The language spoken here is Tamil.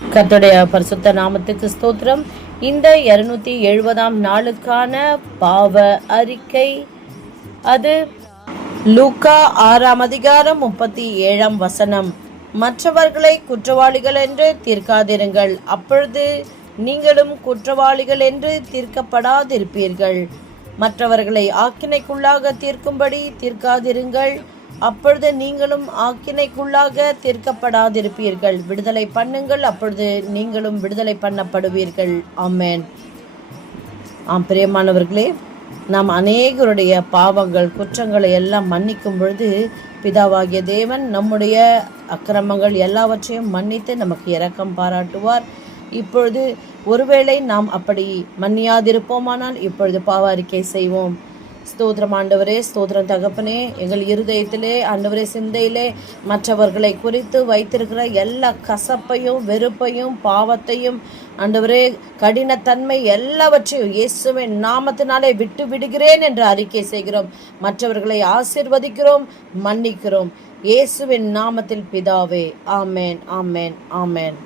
கர்த்தருடைய பரிசுத்த நாமத்துக்கு ஸ்தோத்திரம். இந்த 270ஆம் நாளுக்கான பாவ அறிக்கை, அது லூக்கா 6ஆம் அதிகாரம் 37ஆம் வசனம். மற்றவர்களை குற்றவாளிகள் என்று தீர்க்காதிருங்கள், அப்பொழுது நீங்களும் குற்றவாளிகள் என்று தீர்க்கப்படாதிருப்பீர்கள். மற்றவர்களை ஆக்கினைக்குள்ளாக தீர்க்கும்படி தீர்க்காதிருங்கள், அப்பொழுது நீங்களும் ஆக்கினைக்குள்ளாக தீர்க்கப்படாதிருப்பீர்கள். விடுதலை பண்ணுங்கள், அப்பொழுது நீங்களும் விடுதலை பண்ணப்படுவீர்கள். ஆமென். பிரியமானவர்களே, நாம் அநேகருடைய பாவங்கள் குற்றங்களை எல்லாம் மன்னிக்கும் பொழுது பிதாவாகிய தேவன் நம்முடைய அக்கிரமங்கள் எல்லாவற்றையும் மன்னித்து நமக்கு இரக்கம் பாராட்டுவார். இப்பொழுது ஒருவேளை நாம் அப்படி மன்னியாதிருப்போமானால் இப்பொழுது பாவ அறிக்கை செய்வோம். ஸ்தோத்திரம் ஆண்டவரே, ஸ்தோத்திரம் தகப்பனே. எங்கள் இருதயத்திலே ஆண்டவரே, சிந்தையிலே மற்றவர்களை குறித்து வைத்திருக்கிற எல்லா கசப்பையும் வெறுப்பையும் பாவத்தையும் ஆண்டவரே, கடினத்தன்மை எல்லாவற்றையும் இயேசுவின் நாமத்தினாலே விட்டு விடுகிறேன் என்று அறிக்கை செய்கிறோம். மற்றவர்களை ஆசீர்வதிக்கிறோம், மன்னிக்கிறோம். இயேசுவின் நாமத்தில் பிதாவே. ஆமேன், ஆமேன், ஆமேன்.